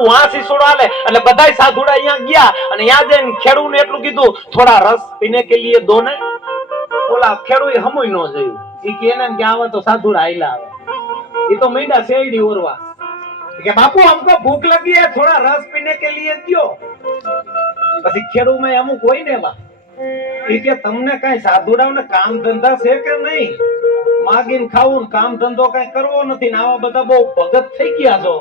એટલે કીધું બાપુ વાં સીસોડો હાલે એટલે બધાય સાધુડા અહીંયા ગયા અને ત્યાં જઈને ખેડૂને એટલું કીધું થોડા રસ પીને કે લીએ દો ને ઓલા ખેડૂએ હમુય નો જોયું ઈ કે એને એમ કે આવે તો સાધુડા આયલા આવે ઈ તો મીંડા શેરડી ઓરવા કે બાપુ हमको भूख लगी है थोड़ा रस पीने के लिए दो પછી ખેડૂમાં અમુક હોય ને એવા ઈ કે તમને કઈ સાધુડાઓને કામ ધંધા છે કે નહીં માગીને ખાવું ને કામ ધંધો કઈ કરવો નથી ને આવા બધા બહુ ભગત થઈ ગયા છો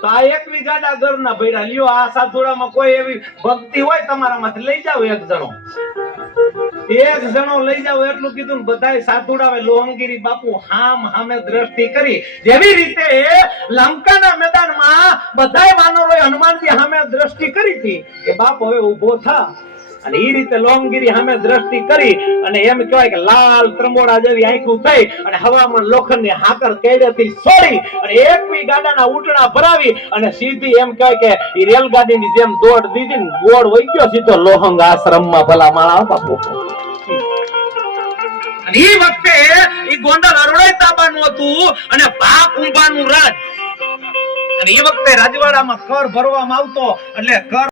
તો આ એક વીઘાના ઘરના ભૈરા લ્યો, આ સાધુડામાં કોઈ એવી ભક્તિ હોય, તમારામાંથી લઈ જાવ એક જણો. એક જણો લઈ જાવ એટલું કીધું બધાય સાધુડાવે લોહંગીરી બાપુ હામ હામે દ્રષ્ટિ કરી. જેવી રીતે લંકાના મેદાનમાં બધાય વાનરોએ હનુમાનજી સામે દ્રષ્ટિ કરી હતી કે બાપ હવે ઊભો થા. અને એ રીતે લોહંગીરી સામે દ્રષ્ટિ કરી અને એમ કહેવાય કે લાલ ત્રંબોડા જેવી આંખું થઈ અને હવામાન લોખંડની હાકર કેડેથી છોડી અને એક બી ગાડાના ઉટણા ભરાવી અને સીધી એમ કહેવાય કે ઈ રેલગાડીની જેમ દોડ દીધી ને ગોળ વહી ગયો સીધો લોહંગ આશ્રમમાં ભલા માળા બાપુ અને ઈ વખતે ઈ ગોંડલ અરોડાઈ તાબાનું હતું અને ભા કુંભાનું રાજ. અને એ વખતે રાજવાડામાં કર ભરવામાં આવતો એટલે કર